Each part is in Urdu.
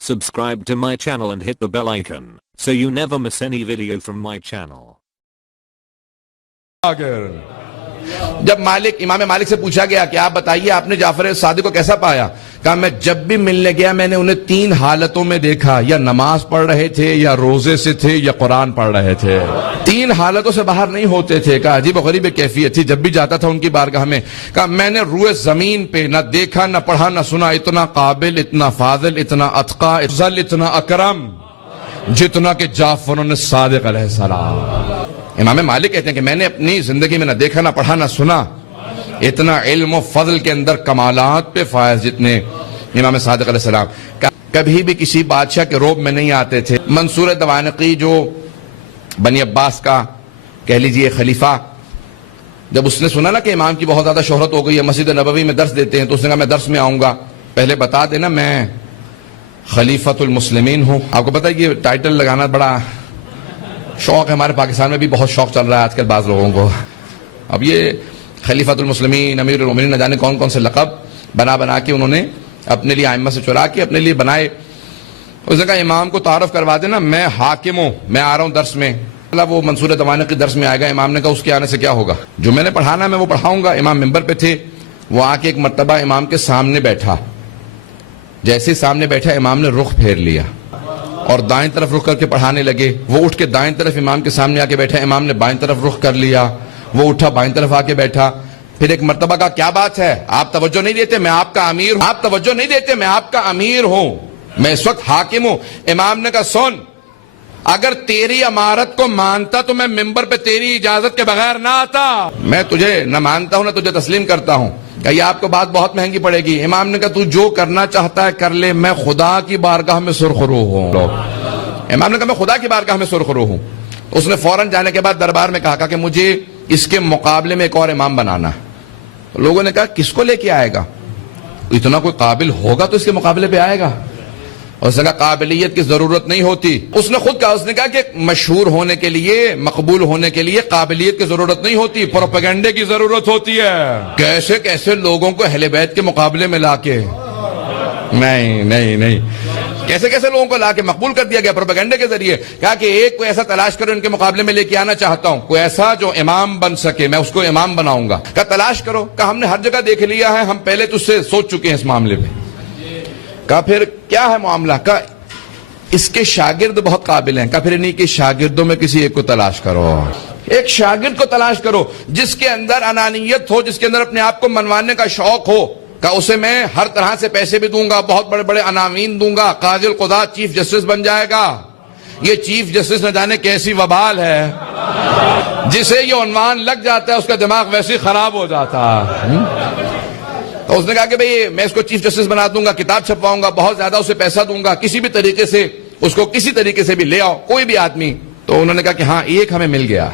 Subscribe to my channel and hit the bell icon so you never miss any video from my channel. جب امام مالک سے پوچھا گیا کہ آپ بتائیے آپ نے جعفر صادق کو کیسا پایا؟ کہا میں جب بھی ملنے گیا میں نے انہیں 3 حالتوں میں دیکھا، یا نماز پڑھ رہے تھے، یا روزے سے تھے، یا قرآن پڑھ رہے تھے. 3 حالتوں سے باہر نہیں ہوتے تھے. کہا عجیب و غریب کیفیت تھی. جب بھی جاتا تھا ان کی بارگاہ میں، کہا میں نے روئے زمین پہ نہ دیکھا نہ پڑھا نہ سنا اتنا قابل، اتنا فاضل، اتنا اتقا، اتنا اکرم جتنا کہ جعفر صادق علیہ السلام. امام مالک کہتے ہیں کہ میں نے اپنی زندگی میں نہ دیکھا نہ پڑھا نہ سنا اتنا علم و فضل کے اندر کمالات پہ فائز جتنے امام صادق علیہ السلام. کبھی بھی کسی بادشاہ کے روب میں نہیں آتے تھے. منصور دوانقی جو بنی عباس کا کہہ لیجئے خلیفہ، جب اس نے سنا نا کہ امام کی بہت زیادہ شہرت ہو گئی ہے، مسجد نبوی میں درس دیتے ہیں، تو اس نے کہا میں درس میں آؤں گا، پہلے بتا دینا میں خلیفۃ المسلمین ہوں. آپ کو پتہ ہے یہ ٹائٹل لگانا بڑا شوق ہے، ہمارے پاکستان میں بھی بہت شوق چل رہا ہے آج کل بعض لوگوں کو. اب یہ خلیفۃ المسلمین، امیر المومنین، نہ جانے کون کون سے لقب بنا کے انہوں نے اپنے لیے ائمہ سے چرا کے اپنے لیے بنائے. اس نے کہا امام کو تعارف کروا دینا میں حاکم ہوں، میں آ رہا ہوں درس میں. وہ منصور دوانقی درس میں آئے گا. امام نے کہا اس کے آنے سے کیا ہوگا، جو میں نے پڑھانا میں وہ پڑھاؤں گا. امام ممبر پہ تھے، وہ آ کے ایک مرتبہ امام کے سامنے بیٹھا. جیسے سامنے بیٹھا امام نے رخ پھیر لیا اور دائیں طرف رخ کر کے پڑھانے لگے. وہ اٹھ کے دائیں طرف امام کے سامنے آ کے بیٹھا، امام نے بائیں طرف رخ کر لیا. وہ اٹھا بائیں طرف آ کے بیٹھا. پھر ایک مرتبہ کہا کیا بات ہے، آپ توجہ نہیں دیتے، میں آپ کا امیر ہوں. آپ توجہ نہیں دیتے، میں آپ کا امیر ہوں، میں اس وقت حاکم ہوں. امام نے کہا سن، اگر تیری امارت کو مانتا تو میں ممبر پہ تیری اجازت کے بغیر نہ آتا. میں تجھے نہ مانتا ہوں نہ تجھے تسلیم کرتا ہوں. کہ یہ آپ کو بات بہت مہنگی پڑے گی. امام نے کہا تو جو کرنا چاہتا ہے کر لے، میں خدا کی بارگاہ میں سرخرو ہوں. امام نے کہا میں خدا کی بارگاہ میں سرخرو ہوں. اس نے فوراً جانے کے بعد دربار میں کہا کہ مجھے اس کے مقابلے میں ایک اور امام بنانا. لوگوں نے کہا کس کو لے کے آئے گا، اتنا کوئی قابل ہوگا تو اس کے مقابلے پہ آئے گا. اس نے کہا قابلیت کی ضرورت نہیں ہوتی. اس نے خود کہا، اس نے کہا کہ مشہور ہونے کے لیے، مقبول ہونے کے لیے قابلیت کی ضرورت نہیں ہوتی، پروپیگنڈے کی ضرورت ہوتی ہے. کیسے کیسے لوگوں کو اہل بیت کے مقابلے میں لا کے، نہیں کیسے کیسے لوگوں کو لا کے مقبول کر دیا گیا پروپیگنڈے کے ذریعے. کہا کہ ایک کوئی ایسا تلاش کرو ان کے مقابلے میں لے کے آنا چاہتا ہوں، کوئی ایسا جو امام بن سکے، میں اس کو امام بناؤں گا. کہا تلاش کرو. کہا ہم نے ہر جگہ دیکھ لیا ہے، ہم پہلے تجھ سے سوچ چکے ہیں اس معاملے پہ. کہا پھر کیا ہے معاملہ؟ کہا اس کے شاگرد بہت قابل ہیں. کہا پھر انہی کے شاگردوں میں کسی ایک کو تلاش کرو. ایک شاگرد کو تلاش کرو جس کے اندر انانیت ہو، جس کے اندر اپنے آپ کو منوانے کا شوق ہو. کہا اسے میں ہر طرح سے پیسے بھی دوں گا، بہت بڑے بڑے عناوین دوں گا، قاضی القضات چیف جسٹس بن جائے گا. یہ چیف جسٹس نہ جانے کیسی وبال ہے، جسے یہ عنوان لگ جاتا ہے اس کا دماغ ویسے ہی خراب ہو جاتا. تو اس نے کہا کہ بھئی میں اس کو چیف جسٹس بنا دوں گا، کتاب چھپواؤں گا، بہت زیادہ اسے پیسہ دوں گا، کسی بھی طریقے سے اس کو کسی طریقے سے بھی لے آؤ، کوئی بھی آدمی. تو انہوں نے کہا کہ ہاں ایک ہمیں مل گیا.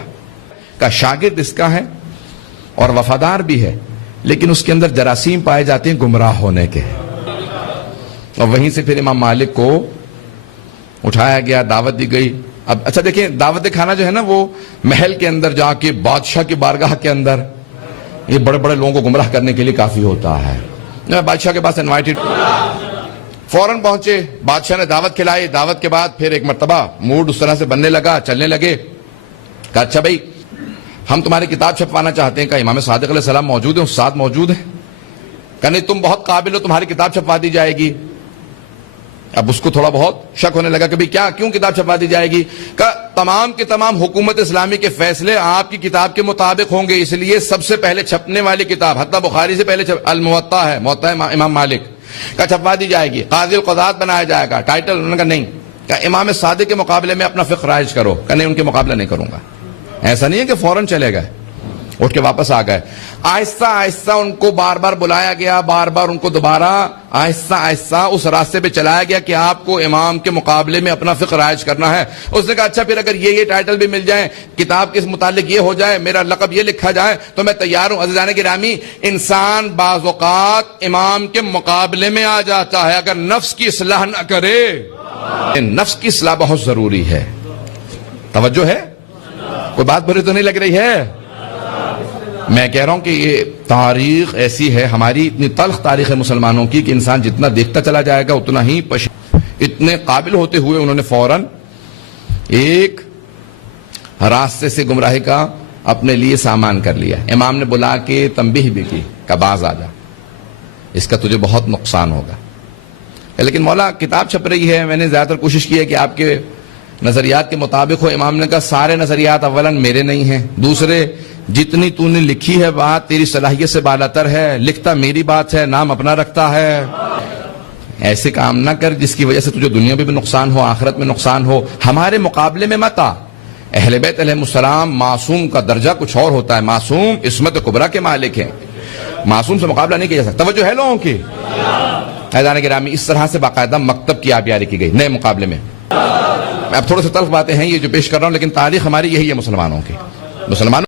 کہا شاگرد اس کا ہے اور وفادار بھی ہے، لیکن اس کے اندر جراثیم پائے جاتے ہیں گمراہ ہونے کے. اور وہیں سے پھر امام مالک کو اٹھایا گیا، دعوت دی گئی. اب اچھا دیکھیں، دعوت کھانا جو ہے نا وہ محل کے اندر جا کے بادشاہ کی بارگاہ کے اندر یہ بڑے بڑے لوگوں کو گمراہ کرنے کے لیے کافی ہوتا ہے. بادشاہ کے پاس انوائٹڈ، فوراً پہنچے، بادشاہ نے دعوت کھلائی. دعوت کے بعد پھر ایک مرتبہ موڈ اس طرح سے بننے لگا، چلنے لگے. کہا اچھا بھائی ہم تمہاری کتاب چھپوانا چاہتے ہیں. کہا امام صادق علیہ السلام موجود ہیں، استاد موجود ہیں. کہا نہیں تم بہت قابل ہو، تمہاری کتاب چھپوا دی جائے گی. اب اس کو تھوڑا بہت شک ہونے لگا کہ کیوں کتاب چھپوا دی جائے گی. کہا تمام کے تمام حکومت اسلامی کے فیصلے آپ کی کتاب کے مطابق ہوں گے، اس لیے سب سے پہلے چھپنے والی کتاب، حتی بخاری سے پہلے الموطا ہے، موطا امام مالک. کہا چھپوا دی جائے گی. قاضی القضات بنایا جائے گا ٹائٹل. انہوں نے کہا نہیں. کہا امام صادق کے مقابلے میں اپنا فقہ رائج کرو. کہا نہیں ان کے مقابلہ نہیں کروں گا. ایسا نہیں ہے کہ فوراً چلے گئے، اٹھ کے واپس آ گئے. آہستہ آہستہ ان کو بار بار بلایا گیا، بار بار ان کو دوبارہ آہستہ آہستہ اس راستے پہ چلایا گیا کہ آپ کو امام کے مقابلے میں اپنا فقہ رائج کرنا ہے. اس نے کہا اچھا پھر اگر یہ ٹائٹل بھی مل جائیں، کتاب کے متعلق یہ ہو جائے، میرا لقب یہ لکھا جائے تو میں تیار ہوں. عزیزان گرامی، انسان بعض اوقات امام کے مقابلے میں آ جاتا ہے اگر نفس کی اصلاح نہ کرے. نفس کی اصلاح بہت ضروری ہے. توجہ ہے؟ کوئی بات بری تو نہیں لگ رہی ہے؟ میں کہہ رہا ہوں کہ یہ تاریخ ایسی ہے ہماری، اتنی تلخ تاریخ ہے مسلمانوں کی کہ انسان جتنا دیکھتا چلا جائے گا اتنا ہی اتنے قابل ہوتے ہوئے انہوں نے فوراً ایک راستے سے گمراہی کا اپنے لیے سامان کر لیا. امام نے بلا کے تنبیہ بھی کی کہ باز آ جا، اس کا تجھے بہت نقصان ہوگا. لیکن مولا کتاب چھپ رہی ہے، میں نے زیادہ تر کوشش کی ہے کہ آپ کے نظریات کے مطابق ہو. امام نے کہا سارے نظریات اولاً میرے نہیں ہیں، دوسرے جتنی تو نے لکھی ہے بات تیری صلاحیت سے بالاتر ہے، لکھتا میری بات ہے، نام اپنا رکھتا ہے. ایسے کام نہ کر جس کی وجہ سے تجھے دنیا میں بھی نقصان ہو، آخرت میں نقصان ہو. ہمارے مقابلے میں مت آ. اہل بیت علیہ السلام معصوم کا درجہ کچھ اور ہوتا ہے. معصوم عصمت کبریٰ کے مالک ہیں، معصوم سے مقابلہ نہیں کیا جا سکتا. توجہ ہے لوگوں کی. حیدان گرامی، اس طرح سے باقاعدہ مکتب کی آبیاری کی گئی نئے مقابلے میں. اب تھوڑے سے تلخ باتیں ہیں یہ جو پیش کر رہا ہوں، لیکن تاریخ ہماری یہی ہے مسلمانوں کی. مسلمانوں